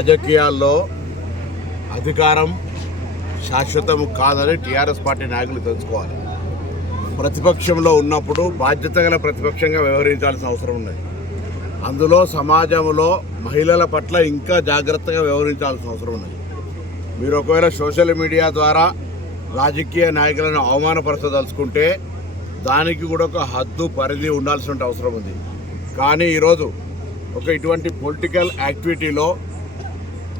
రాజకీయాల్లో అధికారం శాశ్వతం కాదని టీఆర్ఎస్ పార్టీ నాయకులు తెలుసుకోవాలి. ప్రతిపక్షంలో ఉన్నప్పుడు బాధ్యత గల ప్రతిపక్షంగా వ్యవహరించాల్సిన అవసరం ఉన్నది. అందులో సమాజంలో మహిళల పట్ల ఇంకా జాగ్రత్తగా వ్యవహరించాల్సిన అవసరం ఉన్నది. మీరు ఒకవేళ సోషల్ మీడియా ద్వారా రాజకీయ నాయకులను అవమానపరచదలుచుకుంటే దానికి కూడా ఒక హద్దు పరిధి ఉండాల్సిన అవసరం ఉంది. కానీ ఈరోజు ఇటువంటి పొలిటికల్ యాక్టివిటీలో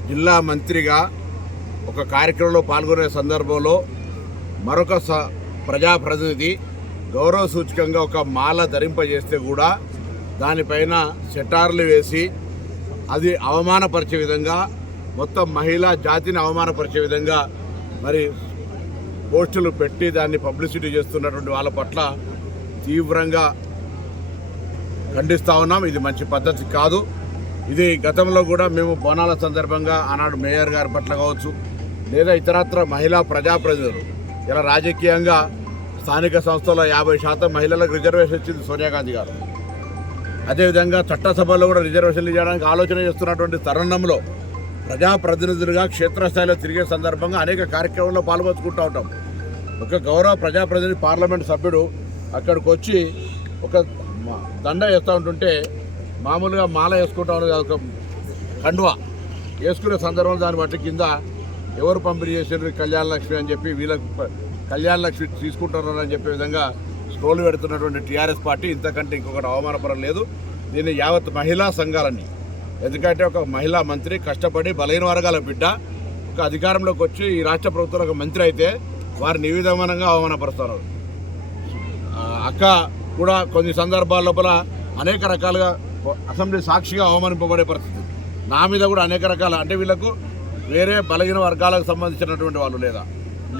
జిల్లా మంత్రిగా ఒక కార్యక్రమంలో పాల్గొనే సందర్భంలో మరొక ప్రజాప్రతినిధి గౌరవ సూచకంగా ఒక మాల ధరింపజేస్తే కూడా దానిపైన సెటార్లు వేసి అది అవమానపరిచే విధంగా, మొత్తం మహిళా జాతిని అవమానపరిచే విధంగా మరి పోస్టులు పెట్టి దాన్ని పబ్లిసిటీ చేస్తున్నటువంటి వాళ్ళ పట్ల తీవ్రంగా ఖండిస్తూ ఉన్నాం. ఇది మంచి పద్ధతి కాదు. ఇది గతంలో కూడా మేము బోనాల సందర్భంగా ఆనాడు మేయర్ గారి పట్ల కావచ్చు, లేదా ఇతరత్ర మహిళా ప్రజాప్రతినిధులు, ఇలా రాజకీయంగా స్థానిక సంస్థల్లో 50% మహిళలకు రిజర్వేషన్ ఇచ్చింది సోనియా గాంధీ గారు. అదేవిధంగా చట్టసభల్లో కూడా రిజర్వేషన్లు చేయడానికి ఆలోచన చేస్తున్నటువంటి తరుణంలో ప్రజాప్రతినిధులుగా క్షేత్రస్థాయిలో తిరిగే సందర్భంగా అనేక కార్యక్రమాల్లో పాల్పంచుకుంటూ ఉంటాం. ఒక గౌరవ ప్రజాప్రతినిధి పార్లమెంట్ సభ్యుడు అక్కడికి వచ్చి ఒక దండ వేస్తూ ఉంటుంటే మామూలుగా మాల వేసుకుంటా ఉన్నది, ఒక కండువా వేసుకునే సందర్భంలో దాన్ని బట్టి కింద ఎవరు పంపిణీ చేసారు కళ్యాణ లక్ష్మి అని చెప్పి వీళ్ళకి కళ్యాణ లక్ష్మి తీసుకుంటున్నారని చెప్పే విధంగా స్టోలు పెడుతున్నటువంటి టీఆర్ఎస్ పార్టీ ఇంతకంటే ఇంకొకటి అవమానపరం లేదు. దీన్ని యావత్ మహిళా సంఘాలని, ఎందుకంటే ఒక మహిళా మంత్రి కష్టపడి బలహీన వర్గాల బిడ్డ ఒక అధికారంలోకి వచ్చి ఈ రాష్ట్ర ప్రభుత్వంలో ఒక మంత్రి అయితే వారిని ఈ విధంగా అవమానపరుస్తున్నారు. అక్క కూడా కొన్ని సందర్భాల లోపల అనేక రకాలుగా అసెంబ్లీ సాక్షిగా అవమానింపబడే పరిస్థితి. నా మీద కూడా అనేక రకాల, అంటే వీళ్ళకు వేరే బలహీన వర్గాలకు సంబంధించినటువంటి వాళ్ళు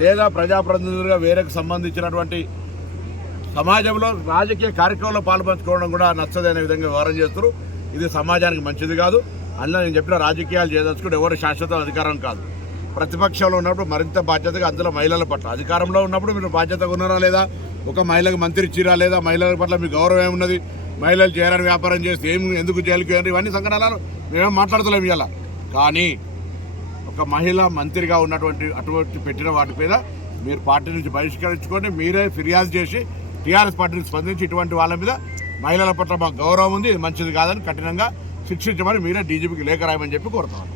లేదా ప్రజాప్రతినిధులుగా వేరేకు సంబంధించినటువంటి సమాజంలో రాజకీయ కార్యక్రమంలో పాల్పంచుకోవడం కూడా నచ్చదనే విధంగా వ్యవహారం చేస్తారు. ఇది సమాజానికి మంచిది కాదు. అందులో నేను చెప్పిన రాజకీయాలు చేయదలుచుకుంటే ఎవరు శాశ్వత అధికారం కాదు. ప్రతిపక్షంలో ఉన్నప్పుడు మరింత బాధ్యతగా, అందులో మహిళల పట్ల, అధికారంలో ఉన్నప్పుడు మీరు బాధ్యతగా ఉన్నారా లేదా, ఒక మహిళకు మంత్రి ఇచ్చిరా లేదా, మహిళల పట్ల మీ గౌరవం ఏమున్నది, మహిళలు చేయాలని వ్యాపారం చేస్తే ఎందుకు జైలుకి వెళ్ళి, ఇవన్నీ సంఘటనలు మేమేం మాట్లాడతలేము ఇవాళ. కానీ ఒక మహిళా మంత్రిగా ఉన్నటువంటి అటువంటి పెట్టిన వాటి మీద మీరు పార్టీ నుంచి బహిష్కరించుకొని మీరే ఫిర్యాదు చేసి టీఆర్ఎస్ పార్టీని స్పందించి ఇటువంటి వాళ్ళ మీద మహిళల పట్ల మాకు గౌరవం ఉంది, ఇది మంచిది కాదని కఠినంగా శిక్షించమని మీరే డీజీపీకి లేఖ రాయమని చెప్పి కోరుతున్నాను.